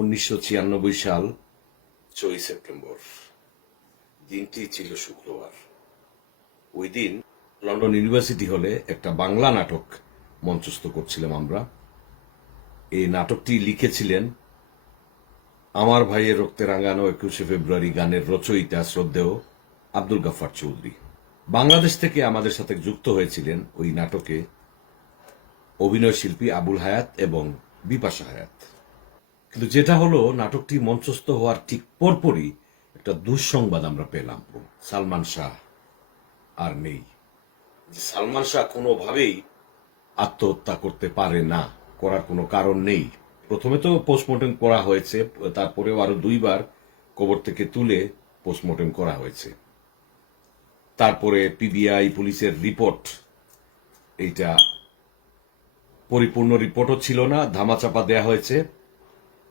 উনিশশো ছিয়ানব্বই সাল ছয় সেপ্টেম্বর। দিনটি ছিল শুক্রবার। ওই দিন লন্ডন ইউনিভার্সিটি হলে একটা বাংলা নাটক মঞ্চস্থ করছিলাম আমরা। এই নাটকটি লিখেছিলেন আমার ভাইয়ের রক্তে রাঙানো একুশে ফেব্রুয়ারি গানের রচয়িতা শ্রদ্ধেয় আব্দুল গাফার চৌধুরী। বাংলাদেশ থেকে আমাদের সাথে যুক্ত হয়েছিলেন ওই নাটকে অভিনয় শিল্পী আবুল হায়াত এবং বিপাশা হায়াত। কিন্তু যেটা হলো, নাটকটি মঞ্চস্থ হওয়ার ঠিক পরপরই একটা দুঃসংবাদ আমরা পেলাম। সালমান শাহ আর নেই। সালমান শাহ কোনোভাবেই আত্মহত্যা করতে পারে না, করার কোনো কারণ নেই। প্রথমে তো পোস্টমর্টম করা হয়েছে, তারপরেও আরও দুইবার কবর থেকে তুলে পোস্টমর্টম করা হয়েছে। তারপরে পিবিআই পুলিশের রিপোর্ট এইটা পরিপূর্ণ রিপোর্টও ছিল না, ধামাচাপা দেয়া হয়েছে।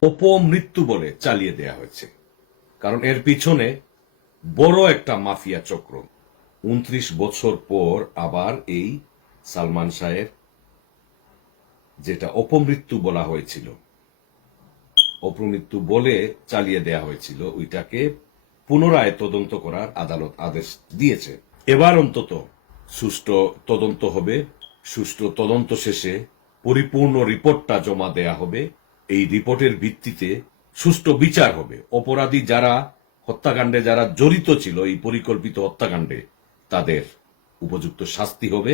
অপমৃত্যু বলে চালিয়ে দেয়া হয়েছে। কারণ এর পিছনে বড় একটা মাফিয়া চক্র। উনত্রিশ বছর পর আবার এই সালমান শাহের যেটা অপমৃত্যু বলা হয়েছিল, অপমৃত্যু বলে চালিয়ে দেয়া হয়েছিল, ওইটাকে পুনরায় তদন্ত করার আদালত আদেশ দিয়েছে। এবার অন্তত সুষ্ঠু তদন্ত হবে, সুষ্ঠু তদন্ত শেষে পরিপূর্ণ রিপোর্টটা জমা দেয়া হবে। এই রিপোর্টের ভিত্তিতে সুষ্ঠু বিচার হবে। অপরাধী যারা হত্যাকাণ্ডে যারা জড়িত ছিল, এই পরিকল্পিত হত্যাকাণ্ডে তাদের উপযুক্ত শাস্তি হবে।